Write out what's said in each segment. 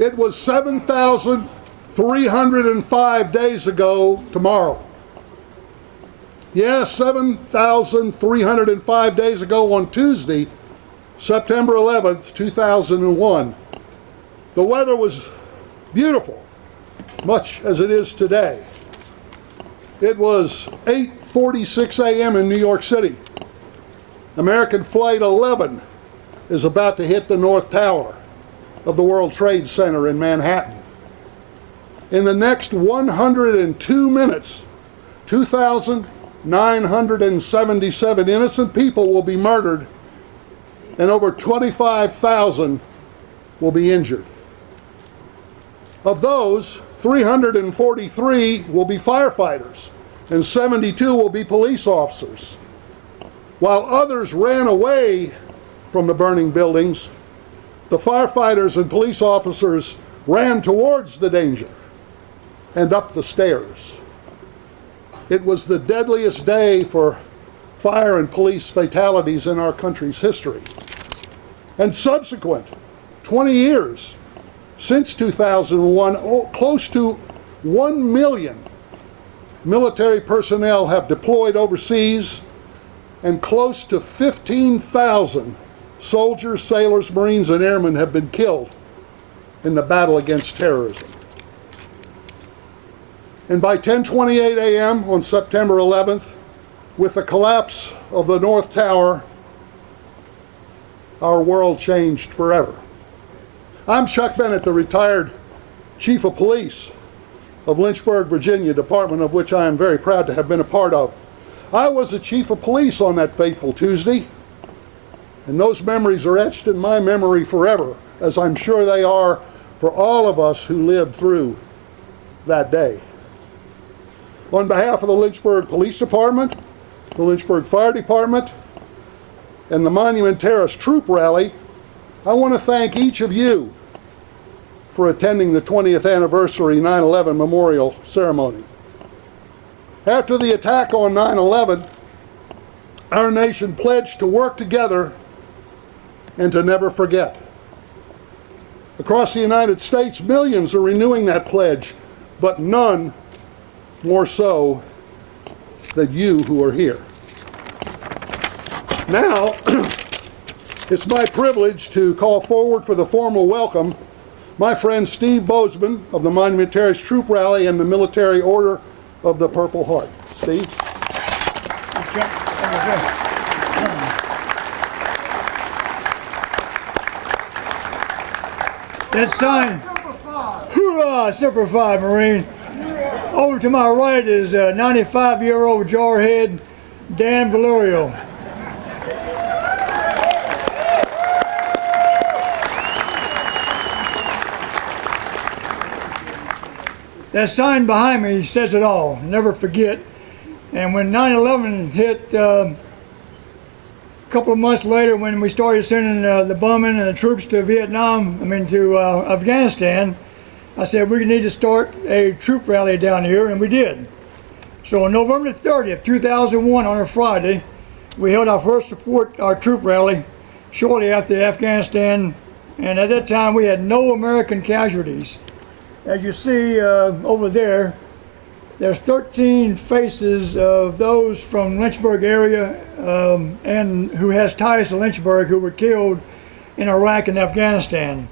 It was 7,305 days ago tomorrow. Yes, 7,305 days ago on Tuesday, September 11th, 2001. The weather was beautiful, much as it is today. It was 8:46 a.m. in New York City. American Flight 11 is about to hit the North Tower of the World Trade Center in Manhattan. In the next 102 minutes, 2,977 innocent people will be murdered and over 25,000 will be injured. Of those, 343 will be firefighters and 72 will be police officers. While others ran away from the burning buildings, the firefighters and police officers ran towards the danger and up the stairs. It was the deadliest day for fire and police fatalities in our country's history. And subsequent 20 years since 2001, close to 1 million military personnel have deployed overseas, and close to 15,000 soldiers, sailors, Marines, and airmen have been killed in the battle against terrorism. And by 10:28 a.m. on September 11th, with the collapse of the North Tower, our world changed forever. I'm Chuck Bennett, the retired Chief of Police of Lynchburg, Virginia, department of which I am very proud to have been a part of. I was the Chief of Police on that fateful Tuesday, and those memories are etched in my memory forever, as I'm sure they are for all of us who lived through that day. On behalf of the Lynchburg Police Department, the Lynchburg Fire Department, and the Monument Terrace Troop Rally, I want to thank each of you for attending the 20th anniversary 9/11 memorial ceremony. After the attack on 9/11, our nation pledged to work together and to never forget. Across the United States, millions are renewing that pledge, but none more so than you who are here. Now, it's my privilege to call forward for the formal welcome my friend Steve Bozeman of the Monument Terrace Troop Rally and the Military Order of the Purple Heart. Steve? That sign, hoorah, Semper Fi, Marine. Over to my right is 95-year-old jarhead Dan Valerio. That sign behind me says it all, never forget. And when 9/11 hit, a couple of months later, when we started sending the bombing and the troops to Afghanistan, I said we need to start a troop rally down here, and we did. So on November 30th, 2001, on a Friday, we held our first our troop rally shortly after Afghanistan, and at that time we had no American casualties. As you see over there, there's 13 faces of those from Lynchburg area and who has ties to Lynchburg who were killed in Iraq and Afghanistan.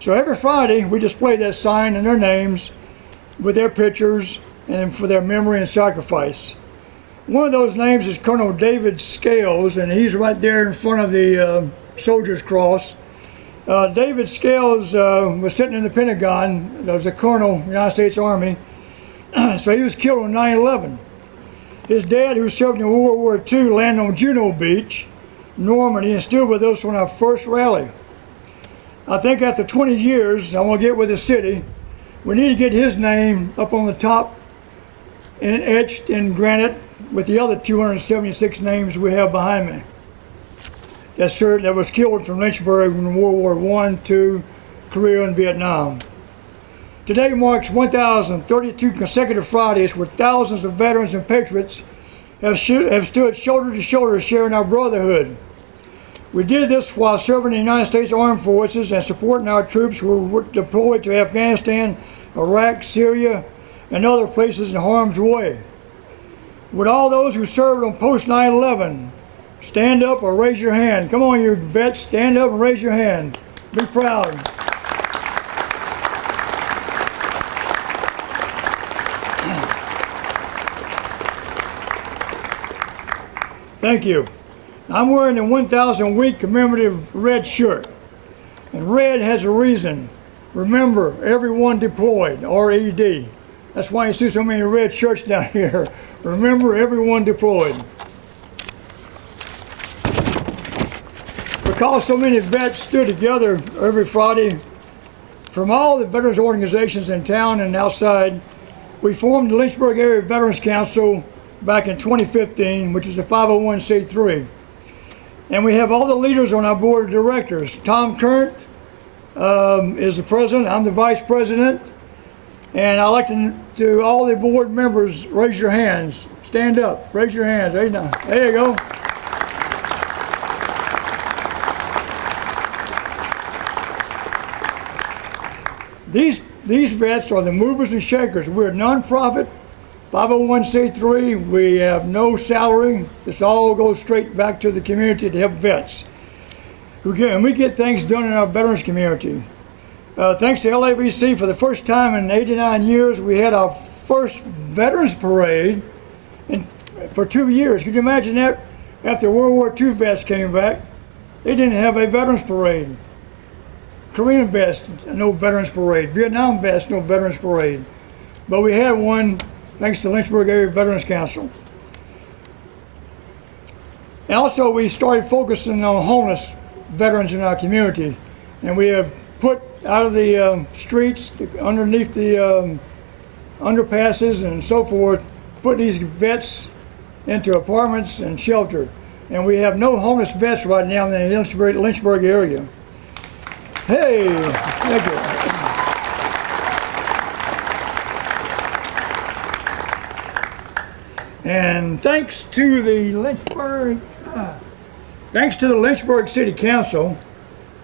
So every Friday we display that sign and their names with their pictures and for their memory and sacrifice. One of those names is Colonel David Scales, and he's right there in front of the Soldier's Cross. David Scales was sitting in the Pentagon. He was a colonel in the United States Army. So he was killed on 9/11. His dad, who served in World War II, landed on Juno Beach, Normandy, and stood with us on our first rally. I think after 20 years, I want to get with the city, we need to get his name up on the top and etched in granite with the other 276 names we have behind me. That was killed from Lynchburg in World War I, II, Korea, and Vietnam. Today marks 1,032 consecutive Fridays where thousands of veterans and patriots have stood shoulder to shoulder sharing our brotherhood. We did this while serving the United States Armed Forces and supporting our troops who were deployed to Afghanistan, Iraq, Syria, and other places in harm's way. Would all those who served on post 9/11 stand up or raise your hand? Come on, you vets, stand up and raise your hand. Be proud. Thank you. I'm wearing the 1,000 week commemorative red shirt. And red has a reason. Remember, everyone deployed, R-E-D. That's why you see so many red shirts down here. Remember, everyone deployed. Because so many vets stood together every Friday from all the veterans organizations in town and outside, we formed the Lynchburg Area Veterans Council back in 2015, which is a 501c3. And we have all the leaders on our board of directors. Tom Current is the president, I'm the vice president. And I'd like to all the board members, raise your hands. Stand up, raise your hands. There you go. These vets are the movers and shakers. We're a nonprofit, 501c3. We have no salary. This all goes straight back to the community to help vets. And we get things done in our veterans community. Thanks to LAVC, for the first time in 89 years, we had our first Veterans Parade for 2 years. Could you imagine that? After World War II vets came back, they didn't have a Veterans Parade. Korean vets, no Veterans Parade. Vietnam vets, no Veterans Parade. But we had one thanks to Lynchburg Area Veterans Council. And also, we started focusing on homeless veterans in our community. And we have put out of the streets, underneath the underpasses and so forth, put these vets into apartments and shelter. And we have no homeless vets right now in the Lynchburg area. Hey, thank you. And thanks to the Lynchburg City Council,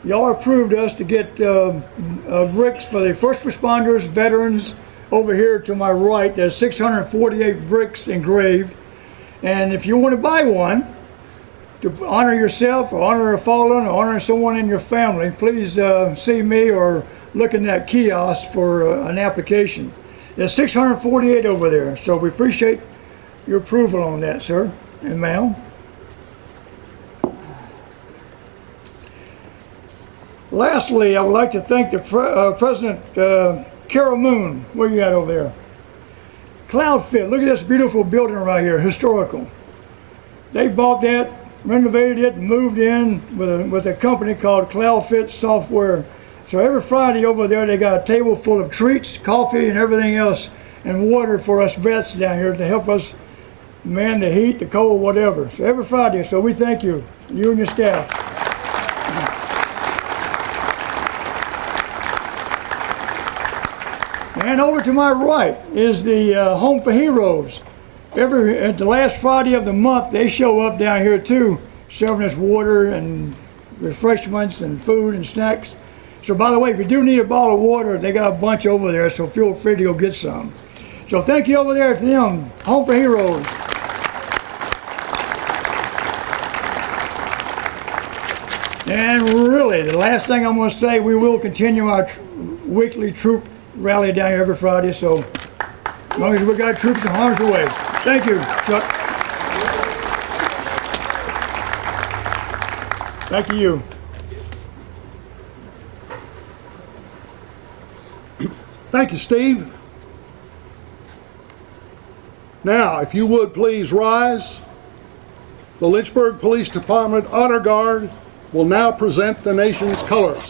y'all approved us to get bricks for the first responders, veterans. Over here to my right, there's 648 bricks engraved. And if you want to buy one, to honor yourself or honor a fallen or honor someone in your family, please see me or look in that kiosk for an application. There's 648 over there, so we appreciate your approval on that, sir and ma'am. Lastly, I would like to thank the President Carol Moon. Where you at over there? Cloud Fit. Look at this beautiful building right here, historical. They bought that, renovated it, and moved in with a company called Cloud Fit Software. So every Friday over there, they got a table full of treats, coffee, and everything else, and water for us vets down here to help us man the heat, the cold, whatever. So every Friday, so we thank you, you and your staff. And over to my right is the Home for Heroes. At the last Friday of the month, they show up down here too, serving us water and refreshments and food and snacks. So by the way, if you do need a bottle of water, they got a bunch over there, so feel free to go get some. So thank you over there to them, Home for Heroes. And really, the last thing I'm going to say, we will continue our weekly troop rally down here every Friday, so as long as we got troops in harm's way. Thank you, Chuck. Back to you. Thank you, Steve. Now, if you would please rise, the Lynchburg Police Department Honor Guard will now present the nation's colors.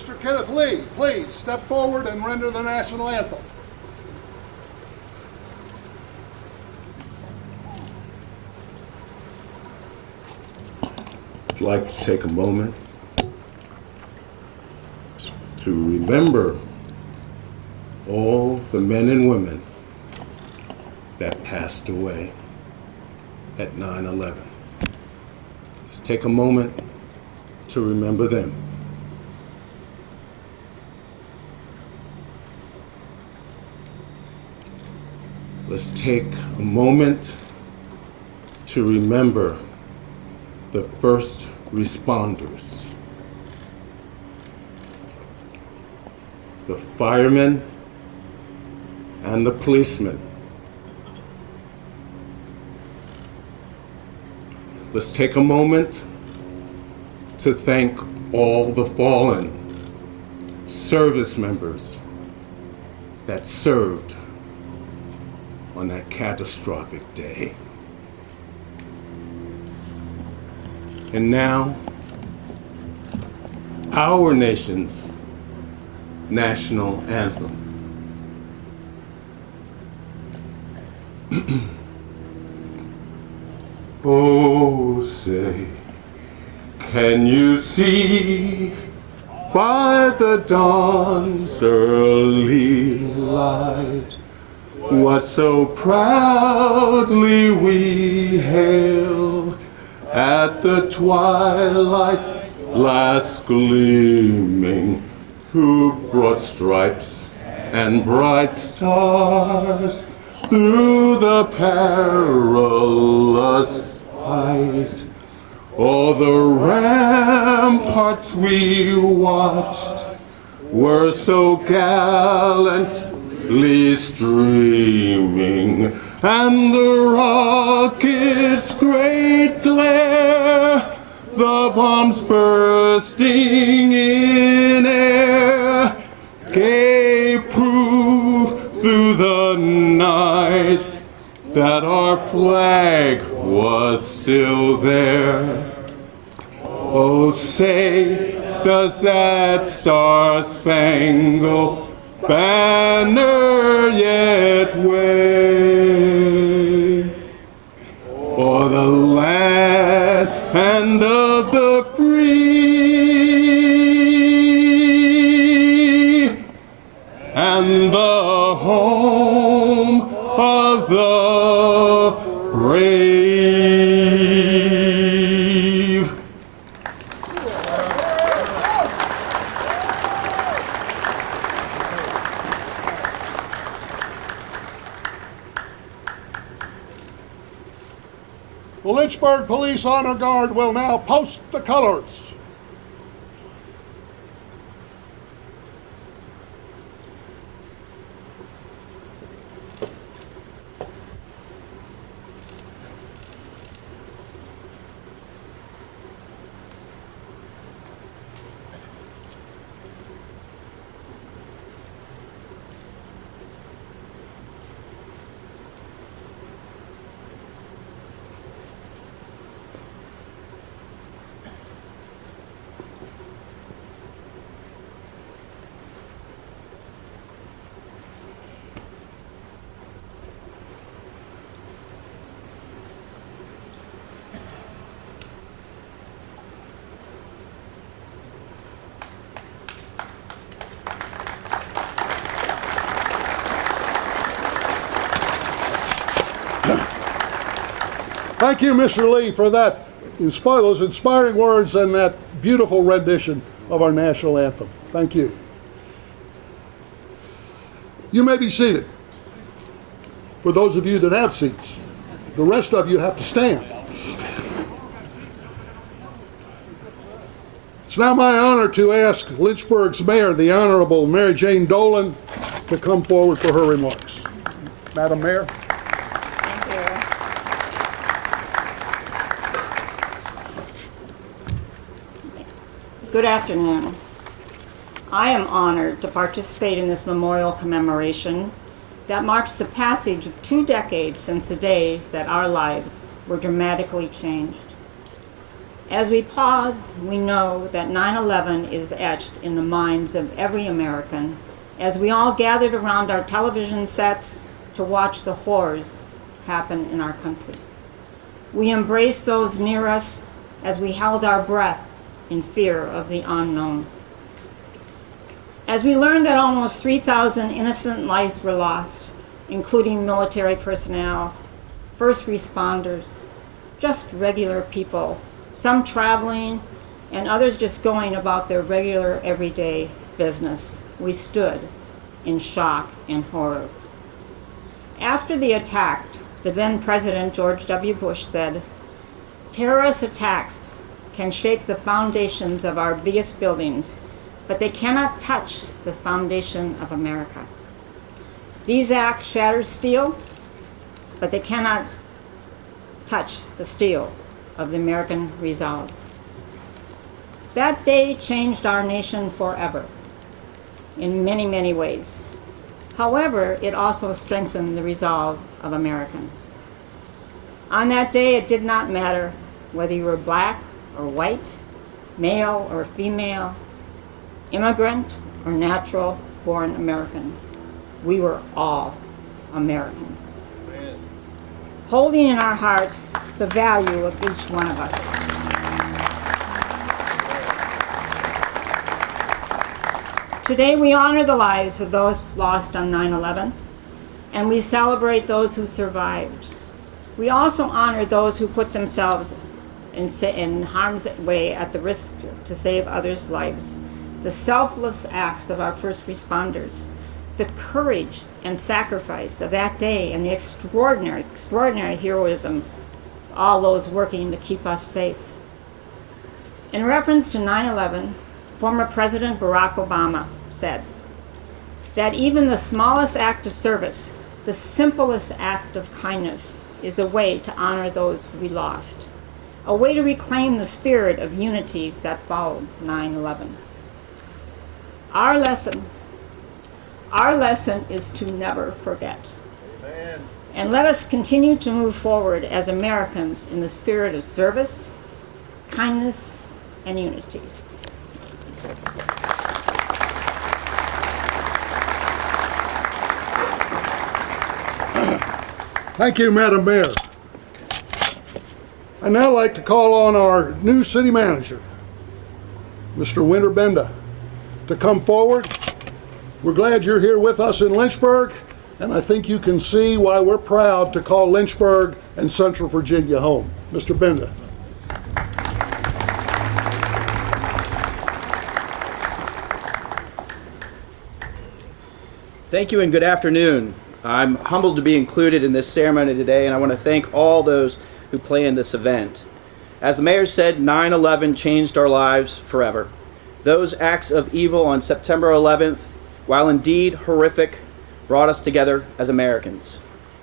Mr. Kenneth Lee, please step forward and render the national anthem. I'd like to take a moment to remember all the men and women that passed away at 9/11. Let's take a moment to remember them. Let's take a moment to remember the first responders, the firemen and the policemen. Let's take a moment to thank all the fallen service members that served on that catastrophic day. And now, our nation's national anthem. Oh, say, can you see by the dawn's early light what so proudly we hail at the twilight's last gleaming, who brought stripes and bright stars through the perilous fight? All the ramparts we watched were so gallantly streaming, and the rocket's great glare, the bombs bursting in air, gave proof through the night that our flag was still there. Oh, say, does that star-spangled banner yet wave o'er the land and of the free, and the home of the brave? The Lynchburg Police Honor Guard will now post the colors. Thank you, Mr. Lee, for that those inspiring words and that beautiful rendition of our national anthem. Thank you. You may be seated. For those of you that have seats, the rest of you have to stand. It's now my honor to ask Lynchburg's mayor, the Honorable Mary Jane Dolan, to come forward for her remarks. Madam Mayor. Good afternoon. I am honored to participate in this memorial commemoration that marks the passage of 2 decades since the days that our lives were dramatically changed. As we pause, we know that 9/11 is etched in the minds of every American as we all gathered around our television sets to watch the horrors happen in our country. We embraced those near us as we held our breath in fear of the unknown. As we learned that almost 3,000 innocent lives were lost, including military personnel, first responders, just regular people, some traveling and others just going about their regular everyday business, we stood in shock and horror. After the attack, the then President George W. Bush said, "Terrorist attacks can shake the foundations of our biggest buildings, but they cannot touch the foundation of America. These acts shatter steel, but they cannot touch the steel of the American resolve." That day changed our nation forever in many, many ways. However, it also strengthened the resolve of Americans. On that day, it did not matter whether you were black or white, male or female, immigrant or natural-born American. We were all Americans, holding in our hearts the value of each one of us. Today we honor the lives of those lost on 9/11, and we celebrate those who survived. We also honor those who put themselves in harm's way at the risk to save others' lives, the selfless acts of our first responders, the courage and sacrifice of that day, and the extraordinary heroism of all those working to keep us safe. In reference to 9/11, former President Barack Obama said that even the smallest act of service, the simplest act of kindness, is a way to honor those we lost, a way to reclaim the spirit of unity that followed 9/11. Our lesson is to never forget. Amen. And let us continue to move forward as Americans in the spirit of service, kindness, and unity. Thank you, Madam Mayor. I'd now like to call on our new city manager, Mr. Winter Benda, to come forward. We're glad you're here with us in Lynchburg, and I think you can see why we're proud to call Lynchburg and Central Virginia home. Mr. Benda. Thank you and good afternoon. I'm humbled to be included in this ceremony today, and I want to thank all those who planned this event. As the mayor said, 9/11 changed our lives forever. Those acts of evil on September 11th, while indeed horrific, brought us together as Americans.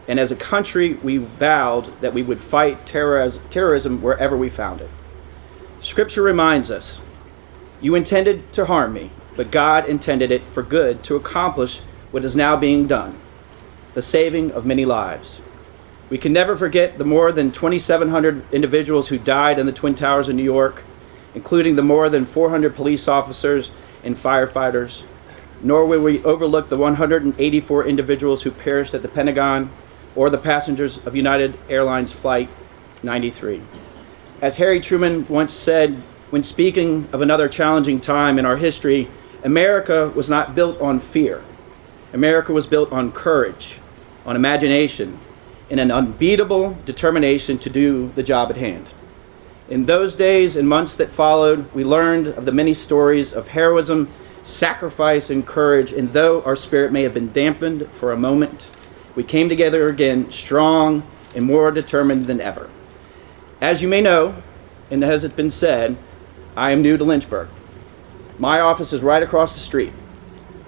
And as a country, we vowed that we would fight terrorism wherever we found it. Scripture reminds us, "You intended to harm me, but God intended it for good to accomplish what is now being done, the saving of many lives." We can never forget the more than 2,700 individuals who died in the Twin Towers in New York, including the more than 400 police officers and firefighters, nor will we overlook the 184 individuals who perished at the Pentagon or the passengers of United Airlines Flight 93. As Harry Truman once said when speaking of another challenging time in our history, America was not built on fear. America was built on courage, on imagination, and an unbeatable determination to do the job at hand. In those days and months that followed, we learned of the many stories of heroism, sacrifice, and courage, and though our spirit may have been dampened for a moment, we came together again strong and more determined than ever. As you may know, and as it's been said, I am new to Lynchburg. My office is right across the street.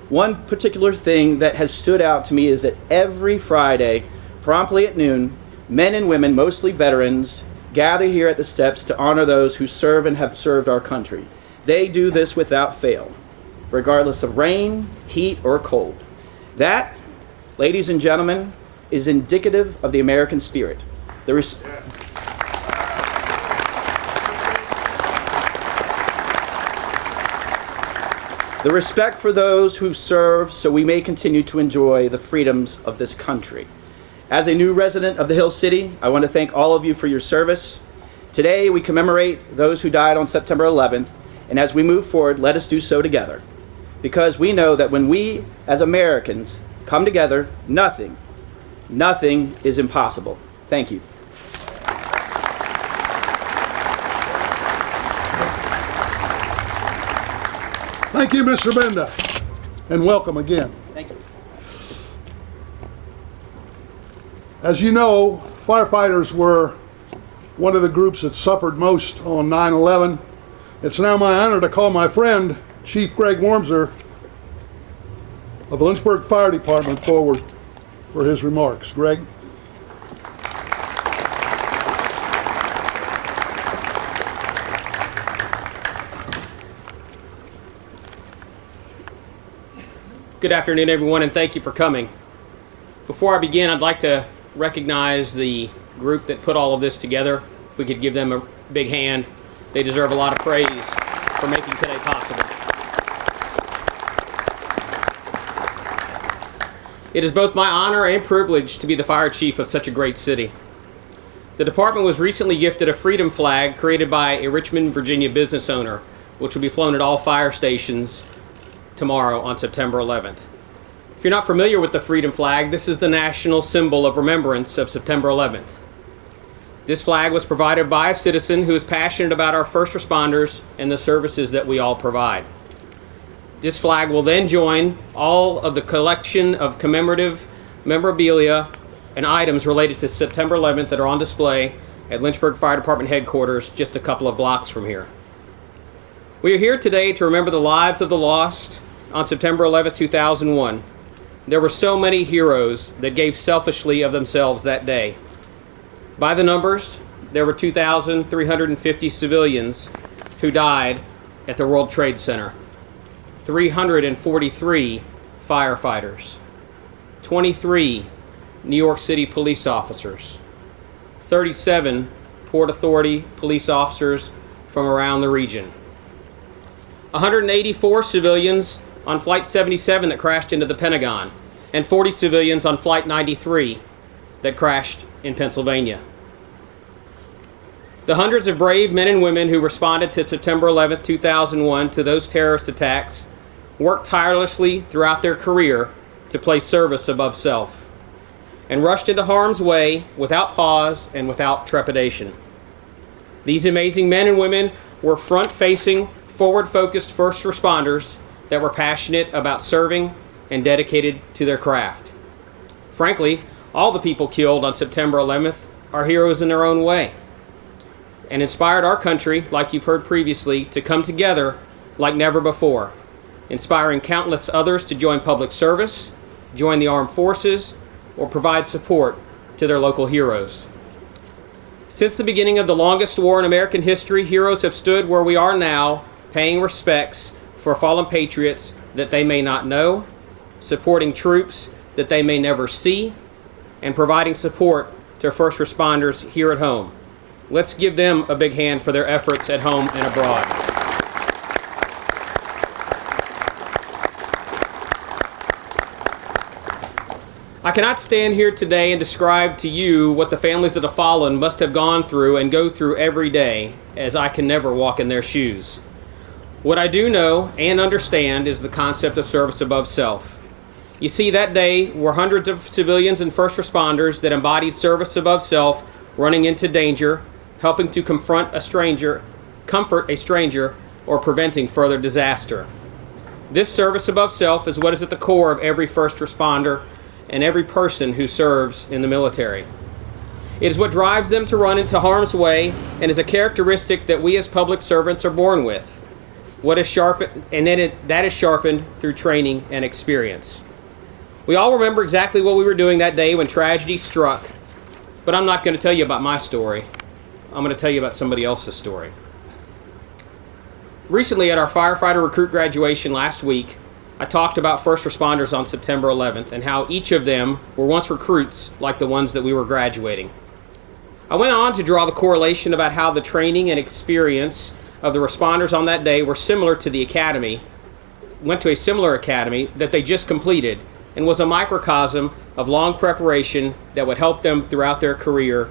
One particular thing that has stood out to me is that every Friday, promptly at noon, men and women, mostly veterans, gather here at the steps to honor those who serve and have served our country. They do this without fail, regardless of rain, heat, or cold. That, ladies and gentlemen, is indicative of the American spirit. the respect for those who serve so we may continue to enjoy the freedoms of this country. As a new resident of the Hill City, I want to thank all of you for your service. Today, we commemorate those who died on September 11th, and as we move forward, let us do so together. Because we know that when we, as Americans, come together, nothing is impossible. Thank you. Thank you, Mr. Benda, and welcome again. Thank you. As you know, firefighters were one of the groups that suffered most on 9/11. It's now my honor to call my friend, Chief Greg Wormser of the Lynchburg Fire Department forward for his remarks. Greg? Good afternoon, everyone, and thank you for coming. Before I begin, I'd like to recognize the group that put all of this together. If we could give them a big hand. They deserve a lot of praise for making today possible. It is both my honor and privilege to be the fire chief of such a great city. The department was recently gifted a freedom flag created by a Richmond, Virginia business owner, which will be flown at all fire stations tomorrow on September 11th. If you're not familiar with the freedom flag, this is the national symbol of remembrance of September 11th. This flag was provided by a citizen who is passionate about our first responders and the services that we all provide. This flag will then join all of the collection of commemorative memorabilia and items related to September 11th that are on display at Lynchburg Fire Department headquarters just a couple of blocks from here. We are here today to remember the lives of the lost on September 11th, 2001. There were so many heroes that gave selfishly of themselves that day. By the numbers, there were 2,350 civilians who died at the World Trade Center, 343 firefighters, 23 New York City police officers, 37 Port Authority police officers from around the region, 184 civilians on Flight 77 that crashed into the Pentagon, and 40 civilians on Flight 93 that crashed in Pennsylvania. The hundreds of brave men and women who responded to September 11th, 2001 to those terrorist attacks worked tirelessly throughout their career to place service above self, and rushed into harm's way without pause and without trepidation. These amazing men and women were front-facing, forward-focused first responders that were passionate about serving and dedicated to their craft. Frankly, all the people killed on September 11th are heroes in their own way and inspired our country, like you've heard previously, to come together like never before, inspiring countless others to join public service, join the armed forces, or provide support to their local heroes. Since the beginning of the longest war in American history, heroes have stood where we are now, paying respects for fallen patriots that they may not know, supporting troops that they may never see, and providing support to first responders here at home. Let's give them a big hand for their efforts at home and abroad. I cannot stand here today and describe to you what the families of the fallen must have gone through and go through every day, as I can never walk in their shoes. What I do know and understand is the concept of service above self. You see, that day were hundreds of civilians and first responders that embodied service above self, running into danger, helping to comfort a stranger, or preventing further disaster. This service above self is what is at the core of every first responder and every person who serves in the military. It is what drives them to run into harm's way and is a characteristic that we as public servants are born with. That is sharpened through training and experience. We all remember exactly what we were doing that day when tragedy struck, but I'm not going to tell you about my story. I'm going to tell you about somebody else's story. Recently at our firefighter recruit graduation last week, I talked about first responders on September 11th and how each of them were once recruits like the ones that we were graduating. I went on to draw the correlation about how the training and experience of the responders on that day were similar to the academy, went to a similar academy that they just completed and was a microcosm of long preparation that would help them throughout their career,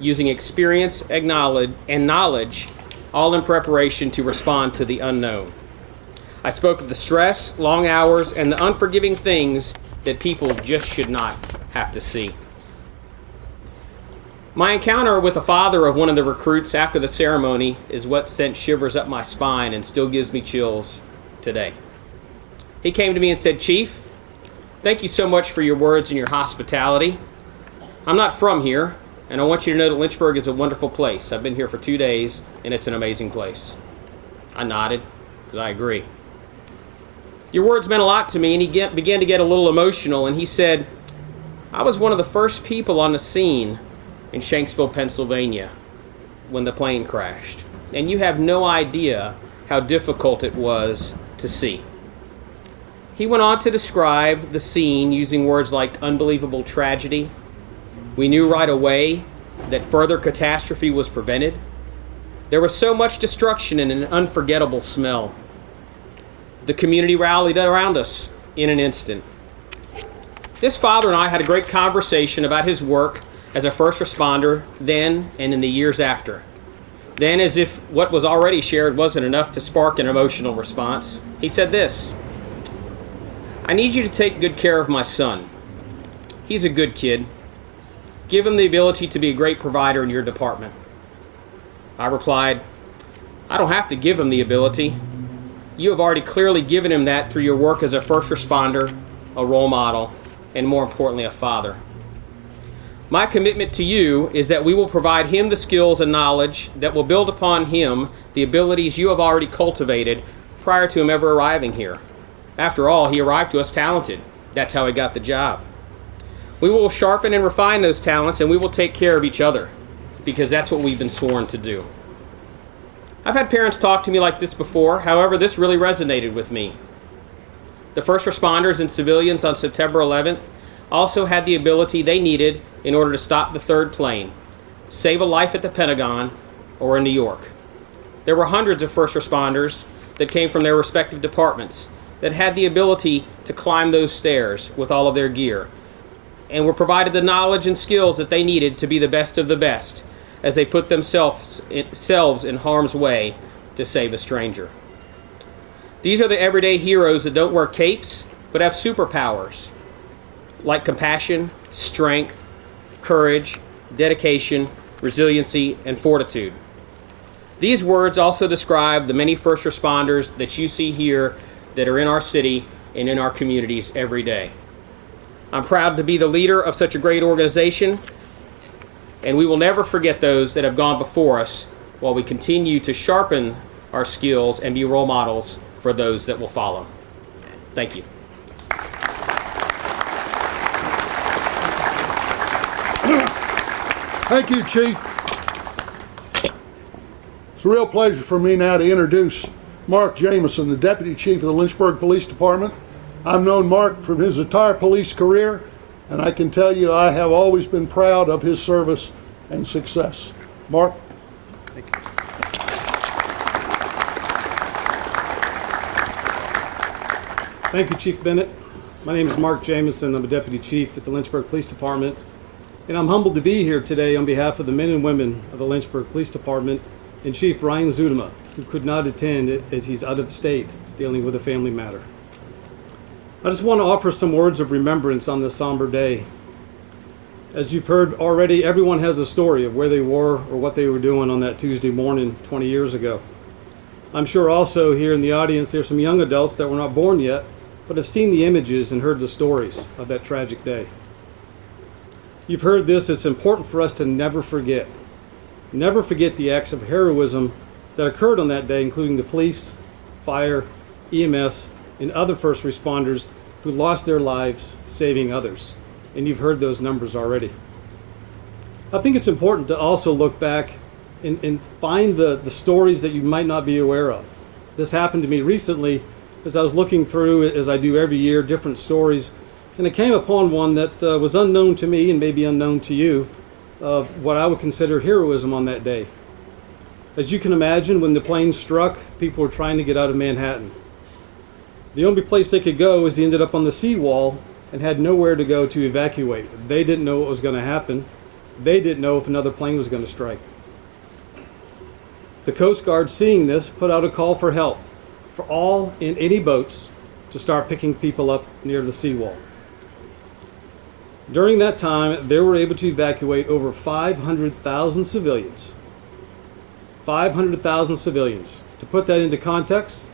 using experience and knowledge, all in preparation to respond to the unknown. I spoke of the stress, long hours, and the unforgiving things that people just should not have to see. My encounter with the father of one of the recruits after the ceremony is what sent shivers up my spine and still gives me chills today. He came to me and said, "Chief, thank you so much for your words and your hospitality. I'm not from here, and I want you to know that Lynchburg is a wonderful place. I've been here for 2 days, and it's an amazing place." I nodded, because I agree. "Your words meant a lot to me," and he began to get a little emotional, and he said, "I was one of the first people on the scene in Shanksville, Pennsylvania, when the plane crashed. And you have no idea how difficult it was to see." He went on to describe the scene using words like unbelievable tragedy. We knew right away that further catastrophe was prevented. There was so much destruction and an unforgettable smell. The community rallied around us in an instant. This father and I had a great conversation about his work as a first responder then and in the years after. Then, as if what was already shared wasn't enough to spark an emotional response, he said this: "I need you to take good care of my son. He's a good kid. Give him the ability to be a great provider in your department." I replied, "I don't have to give him the ability. You have already clearly given him that through your work as a first responder, a role model, and more importantly, a father. My commitment to you is that we will provide him the skills and knowledge that will build upon him the abilities you have already cultivated prior to him ever arriving here. After all, he arrived to us talented. That's how he got the job. We will sharpen and refine those talents, and we will take care of each other, because that's what we've been sworn to do." I've had parents talk to me like this before. However, this really resonated with me. The first responders and civilians on September 11th also had the ability they needed in order to stop the third plane, save a life at the Pentagon or in New York. There were hundreds of first responders that came from their respective departments that had the ability to climb those stairs with all of their gear and were provided the knowledge and skills that they needed to be the best of the best as they put themselves in harm's way to save a stranger. These are the everyday heroes that don't wear capes but have superpowers like compassion, strength, courage, dedication, resiliency, and fortitude. These words also describe the many first responders that you see here that are in our city and in our communities every day. I'm proud to be the leader of such a great organization, and we will never forget those that have gone before us while we continue to sharpen our skills and be role models for those that will follow. Thank you. Thank you, Chief. It's a real pleasure for me now to introduce Mark Jameson, the Deputy Chief of the Lynchburg Police Department. I've known Mark from his entire police career, and I can tell you I have always been proud of his service and success. Mark? Thank you. Thank you, Chief Bennett. My name is Mark Jamison. I'm a Deputy Chief at the Lynchburg Police Department, and I'm humbled to be here today on behalf of the men and women of the Lynchburg Police Department and Chief Ryan Zudema, who could not attend as he's out of state dealing with a family matter. I just want to offer some words of remembrance on this somber day. As you've heard already, everyone has a story of where they were or what they were doing on that Tuesday morning 20 years ago. I'm sure also here in the audience there's some young adults that were not born yet, but have seen the images and heard the stories of that tragic day. You've heard this. It's important for us to never forget. Never forget the acts of heroism that occurred on that day, including the police, fire, EMS, and other first responders who lost their lives saving others. And you've heard those numbers already. I think it's important to also look back and find the stories that you might not be aware of. This happened to me recently as I was looking through, as I do every year, different stories, and I came upon one that was unknown to me and maybe unknown to you, of what I would consider heroism on that day. As you can imagine, when the plane struck, people were trying to get out of Manhattan. The only place they could go is he ended up on the seawall and had nowhere to go to evacuate. They didn't know what was going to happen. They didn't know if another plane was going to strike. The Coast Guard, seeing this, put out a call for help for all in any boats to start picking people up near the seawall. During that time, they were able to evacuate over 500,000 civilians. 500,000 civilians. To put that into context,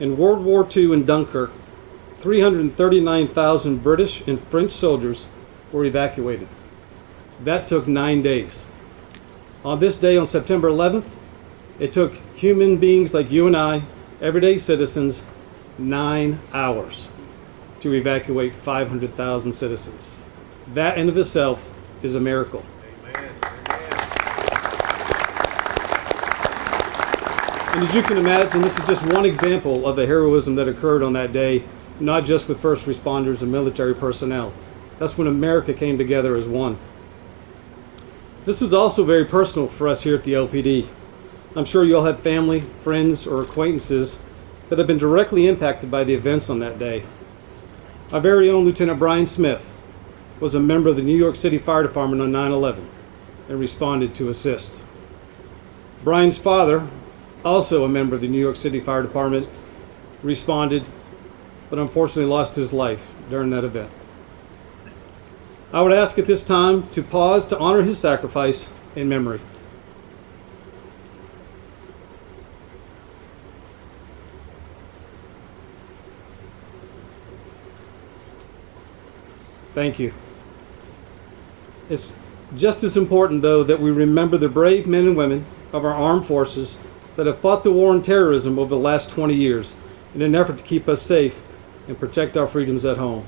in World War II in Dunkirk, 339,000 British and French soldiers were evacuated. That took 9 days. On this day, on September 11th, it took human beings like you and I, everyday citizens, 9 hours to evacuate 500,000 citizens. That in of itself is a miracle. And as you can imagine, this is just one example of the heroism that occurred on that day, not just with first responders and military personnel. That's when America came together as one. This is also very personal for us here at the LPD. I'm sure you all have family, friends, or acquaintances that have been directly impacted by the events on that day. Our very own Lieutenant Brian Smith was a member of the New York City Fire Department on 9/11 and responded to assist. Brian's father, also a member of the New York City Fire Department, responded, but unfortunately lost his life during that event. I would ask at this time to pause to honor his sacrifice in memory. Thank you. It's just as important, though, that we remember the brave men and women of our armed forces that have fought the war on terrorism over the last 20 years in an effort to keep us safe and protect our freedoms at home.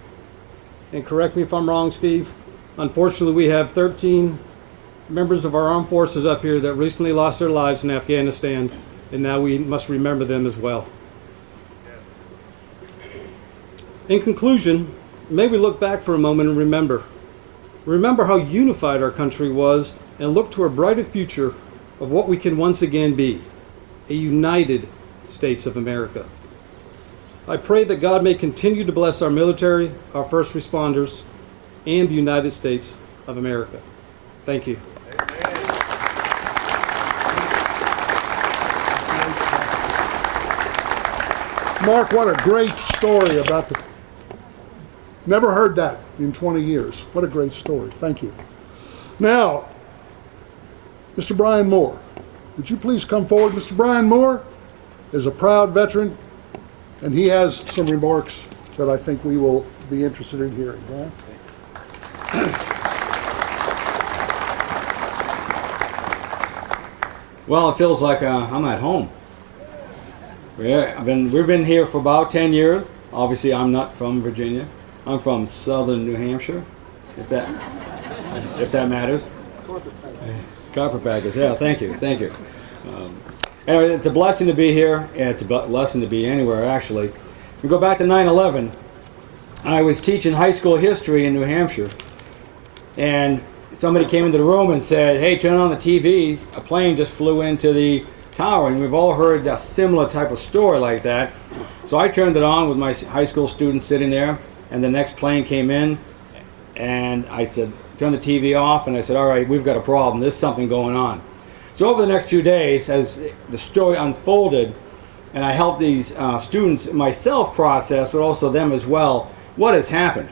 And correct me if I'm wrong, Steve, unfortunately we have 13 members of our armed forces up here that recently lost their lives in Afghanistan, and now we must remember them as well. In conclusion, may we look back for a moment and remember how unified our country was, and look to a brighter future of what we can once again be, a united States of America. I pray that God may continue to bless our military, our first responders, and the United States of America. Thank you. Mark, what a great story about the... Never heard that in 20 years. What a great story. Thank you. Now, Mr. Brian Moore. Would you please come forward? Mr. Brian Moore is a proud veteran, and he has some remarks that I think we will be interested in hearing. Brian? Well, it feels like I'm at home. We've been here for about 10 years. Obviously, I'm not from Virginia. I'm from southern New Hampshire, if that matters. Carpetbaggers, yeah, thank you. Anyway, it's a blessing to be here, and it's a blessing to be anywhere, actually. We go back to 9/11. I was teaching high school history in New Hampshire, and somebody came into the room and said, hey, turn on the TVs. A plane just flew into the tower, and we've all heard a similar type of story like that. So I turned it on with my high school students sitting there, and the next plane came in, and I said, turn the TV off, and I said, all right, we've got a problem. There's something going on. So over the next few days, as the story unfolded, and I helped these students myself process, but also them as well, what has happened.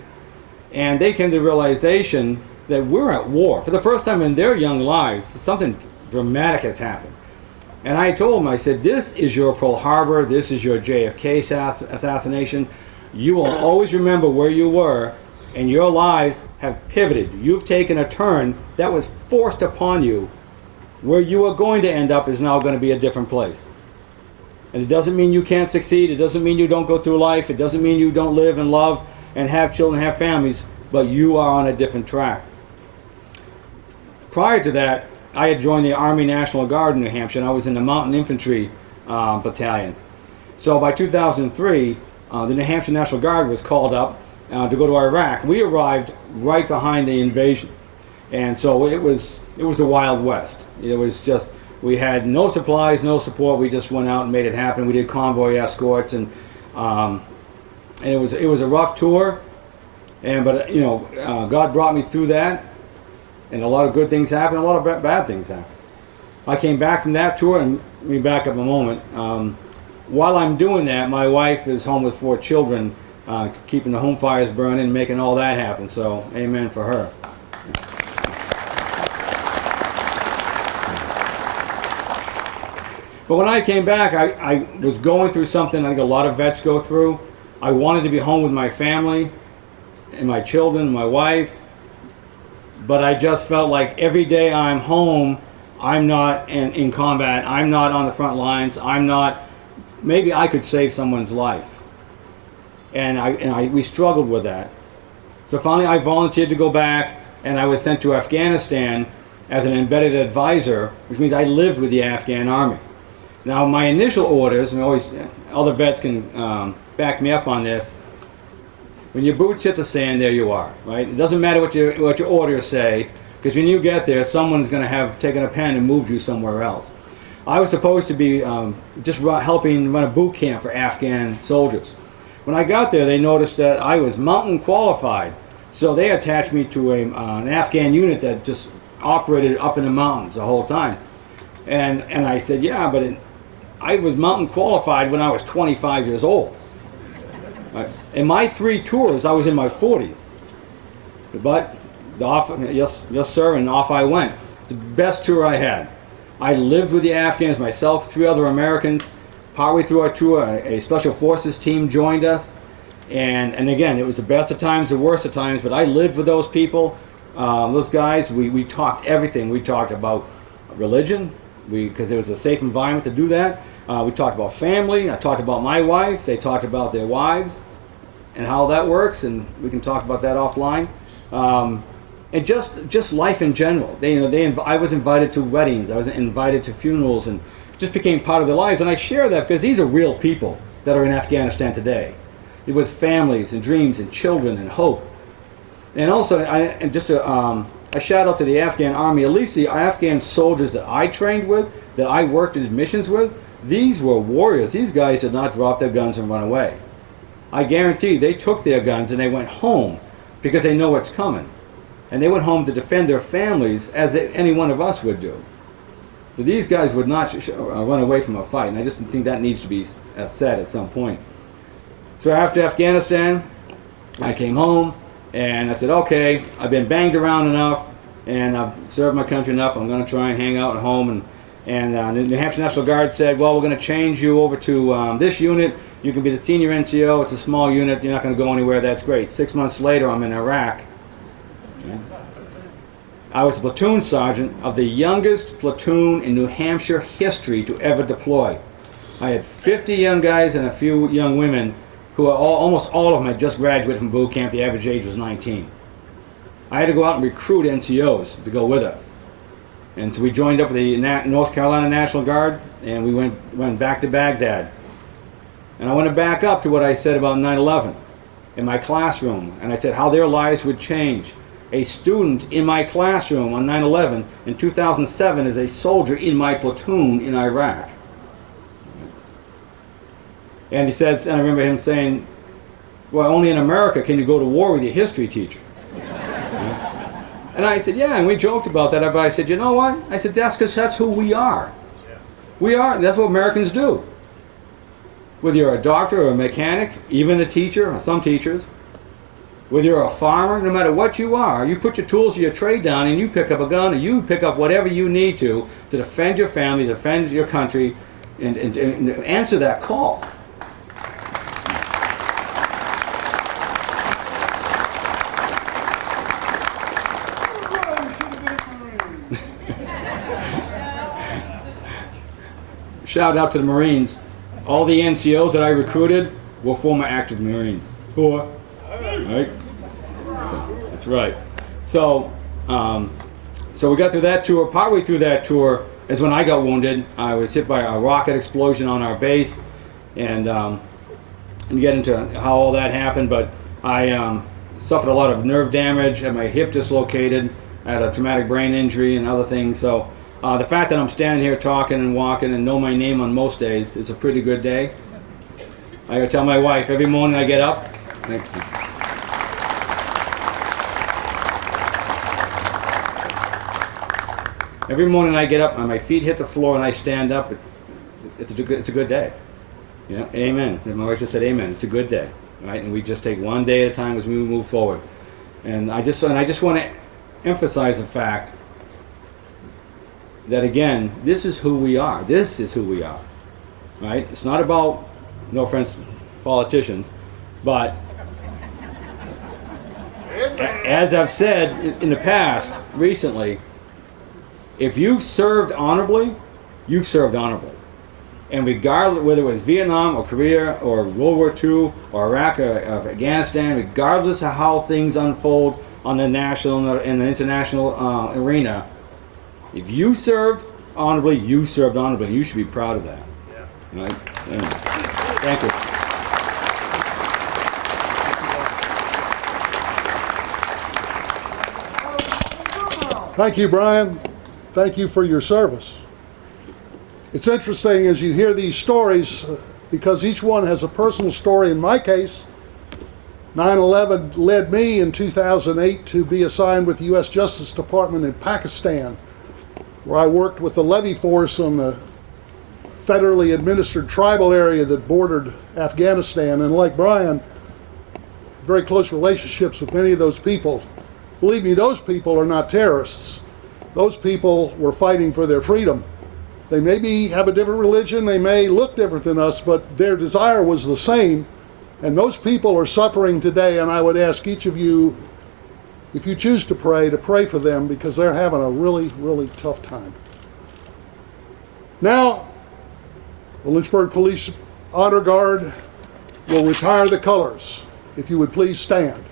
And they came to the realization that we're at war. For the first time in their young lives, something dramatic has happened. And I told them, I said, this is your Pearl Harbor, this is your JFK assassination. You will always remember where you were, and your lives have pivoted. You've taken a turn that was forced upon you. Where you are going to end up is now going to be a different place. And it doesn't mean you can't succeed. It doesn't mean you don't go through life. It doesn't mean you don't live and love and have children, have families, but you are on a different track. Prior to that, I had joined the Army National Guard in New Hampshire, and I was in the Mountain Infantry Battalion. So by 2003, the New Hampshire National Guard was called up to go to Iraq. We arrived right behind the invasion, and so it was the Wild West. It was just, we had no supplies, no support. We just went out and made it happen. We did convoy escorts, and and it was a rough tour, but you know, God brought me through that, and a lot of good things happened, a lot of bad things happened. I came back from that tour, and let me back up a moment. While I'm doing that, my wife is home with 4 children, keeping the home fires burning and making all that happen. So, amen for her. But when I came back, I was going through something I think a lot of vets go through. I wanted to be home with my family and my children, my wife. But I just felt like every day I'm home, I'm not in combat. I'm not on the front lines. I'm not. Maybe I could save someone's life. And we struggled with that. So finally I volunteered to go back, and I was sent to Afghanistan as an embedded advisor, which means I lived with the Afghan army. Now my initial orders, and always other vets can back me up on this, when your boots hit the sand, there you are, right? It doesn't matter what your orders say, because when you get there, someone's going to have taken a pen and moved you somewhere else. I was supposed to be just helping run a boot camp for Afghan soldiers. When I got there, they noticed that I was mountain qualified, so they attached me to an Afghan unit that just operated up in the mountains the whole time. And I said, yeah, but I was mountain qualified when I was 25 years old. Right? In my 3 tours, I was in my 40s. But yes, sir, and off I went. The best tour I had. I lived with the Afghans myself, 3 other Americans. Partway through our tour, a special forces team joined us. And again, it was the best of times, the worst of times, but I lived with those people, those guys. We talked everything. We talked about religion, because it was a safe environment to do that. We talked about family. I talked about my wife. They talked about their wives and how that works, and we can talk about that offline. And just life in general. I was invited to weddings. I was invited to funerals, and it just became part of their lives. And I share that because these are real people that are in Afghanistan today, with families and dreams and children and hope. And also, a shout out to the Afghan army. At least the Afghan soldiers that I trained with, that I worked in missions with, these were warriors. These guys did not drop their guns and run away. I guarantee they took their guns and they went home because they know what's coming. And they went home to defend their families as any one of us would do. So these guys would not run away from a fight, and I just think that needs to be said at some point. So after Afghanistan, I came home, and I said, okay, I've been banged around enough, and I've served my country enough. I'm going to try and hang out at home. And the New Hampshire National Guard said, well, we're going to change you over to this unit. You can be the senior NCO. It's a small unit. You're not going to go anywhere. That's great. 6 months later, I'm in Iraq. Okay. I was a platoon sergeant of the youngest platoon in New Hampshire history to ever deploy. I had 50 young guys and a few young women who almost all of them had just graduated from boot camp. The average age was 19. I had to go out and recruit NCOs to go with us. And so we joined up with the North Carolina National Guard, and we went back to Baghdad. And I want to back up to what I said about 9/11 in my classroom, and I said how their lives would change. A student in my classroom on 9/11 in 2007 is a soldier in my platoon in Iraq. And he said, and I remember him saying, well, only in America can you go to war with your history teacher. And I said, yeah, and we joked about that, but I said, you know what? I said, that's because that's who we are. We are, that's what Americans do. Whether you're a doctor or a mechanic, even a teacher, or some teachers, whether you're a farmer, no matter what you are, you put your tools of your trade down and you pick up a gun, or you pick up whatever you need to defend your family, defend your country, and answer that call. Shout out to the Marines. All the NCOs that I recruited were former active Marines. Right? That's right. So we got through that tour. Partway through that tour is when I got wounded. I was hit by a rocket explosion on our base, and get into how all that happened. But I suffered a lot of nerve damage, had my hip dislocated, I had a traumatic brain injury and other things. So the fact that I'm standing here talking and walking and know my name on most days is a pretty good day. I gotta tell my wife every morning I get up. Thank you. Every morning I get up and my feet hit the floor and I stand up. It's a good day. Yeah, amen. And my wife just said amen. It's a good day, right? And we just take one day at a time as we move forward. And I just want to emphasize the fact that, again, this is who we are. This is who we are, right? It's not about, no offense, politicians, but as I've said in the past, recently, if you've served honorably, you've served honorably. And regardless, whether it was Vietnam or Korea or World War II or Iraq or Afghanistan, regardless of how things unfold on the national and the international arena, if you served honorably, you served honorably. You should be proud of that. Yeah. Right? Thank you. Thank you, Brian. Thank you for your service. It's interesting as you hear these stories because each one has a personal story. In my case, 9/11 led me in 2008 to be assigned with the U.S. Justice Department in Pakistan, where I worked with the levy force on the federally administered tribal area that bordered Afghanistan. And like Brian, very close relationships with many of those people. Believe me, those people are not terrorists. Those people were fighting for their freedom. They maybe have a different religion, they may look different than us, but their desire was the same. And those people are suffering today, and I would ask each of you, if you choose to pray for them because they're having a really, really tough time. Now, the Lynchburg Police Honor Guard will retire the colors. If you would please stand.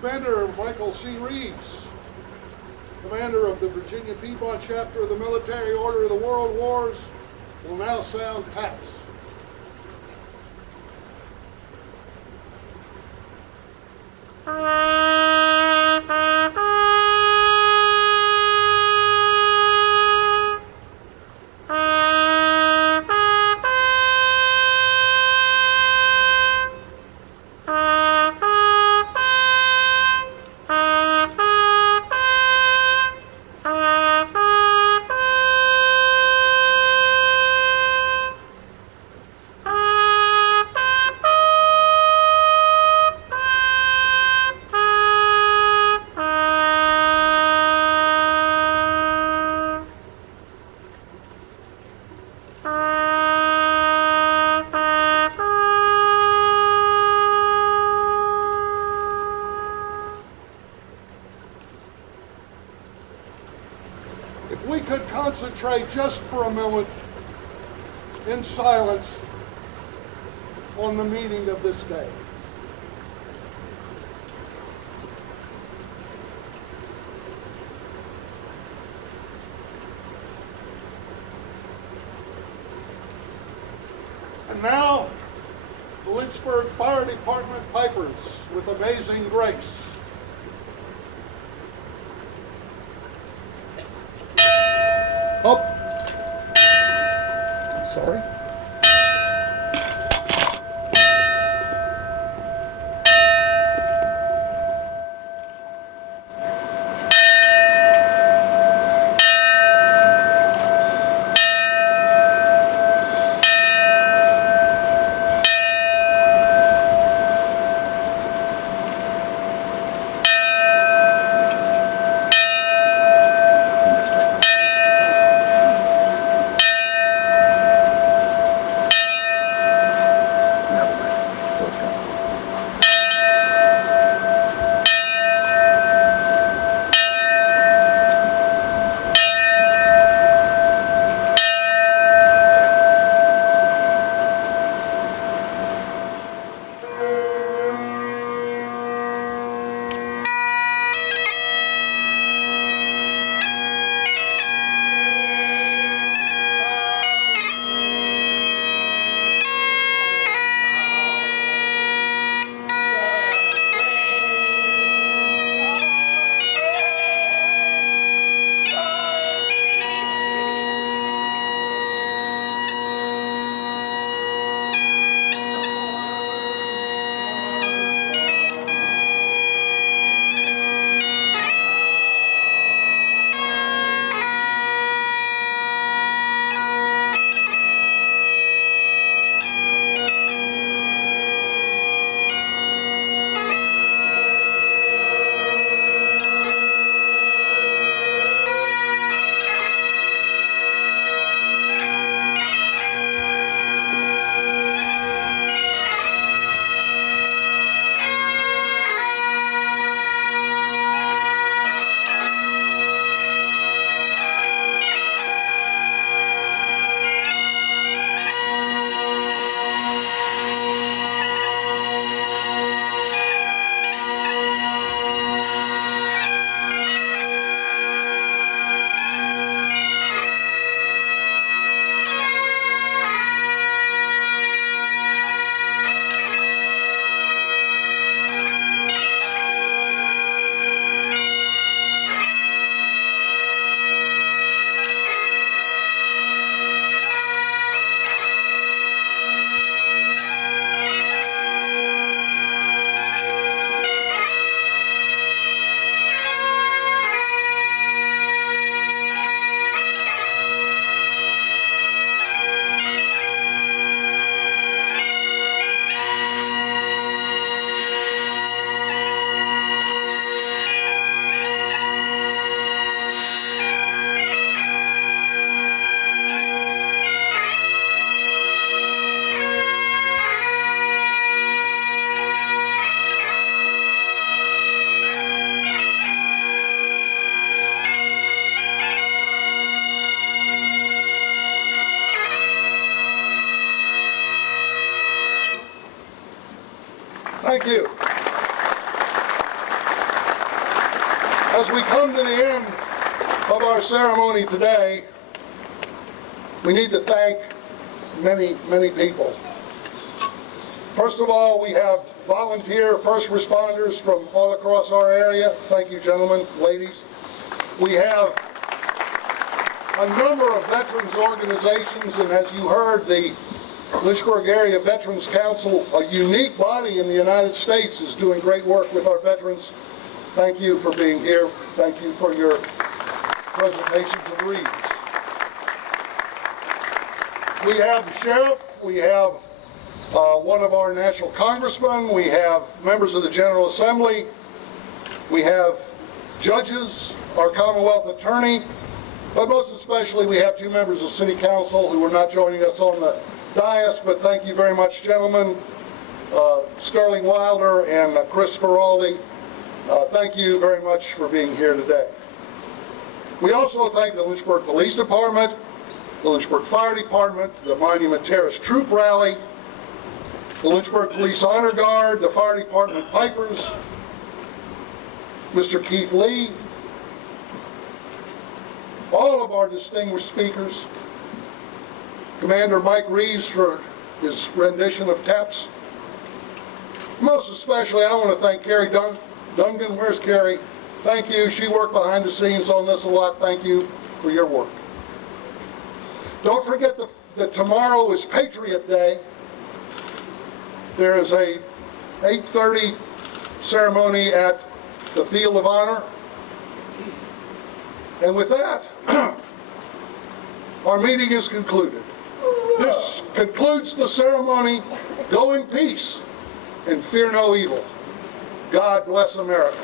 Commander Michael C. Reeves, Commander of the Virginia Piedmont Chapter of the Military Order of the World Wars, will now sound taps. If we could concentrate just for a moment in silence on the meaning of this day. And now, the Lynchburg Fire Department pipers with Amazing Grace. Up. Sorry. Thank you. As we come to the end of our ceremony today, we need to thank many, many people. First of all, we have volunteer first responders from all across our area. Thank you, gentlemen, ladies. We have a number of veterans organizations, and as you heard, the Lynchburg Area Veterans Council, a unique body in the United States, is doing great work with our veterans. Thank you for being here. Thank you for your presentations of wreaths. We have the sheriff, we have one of our national congressmen, we have members of the General Assembly, we have judges, our Commonwealth attorney, but most especially we have two members of City Council who are not joining us on the dais, but thank you very much, gentlemen, Sterling Wilder and Chris Feraldi. Thank you very much for being here today. We also thank the Lynchburg Police Department, the Lynchburg Fire Department, the Monument Terrace Troop Rally, the Lynchburg Police Honor Guard, the Fire Department Pipers, Mr. Keith Lee, all of our distinguished speakers, Commander Mike Reeves for his rendition of Taps. Most especially, I want to thank Carrie Dungan. Where's Carrie? Thank you. She worked behind the scenes on this a lot. Thank you for your work. Don't forget that tomorrow is Patriot Day. There is a 8:30 ceremony at the Field of Honor. And with that, our meeting is concluded. This concludes the ceremony. Go in peace and fear no evil. God bless America.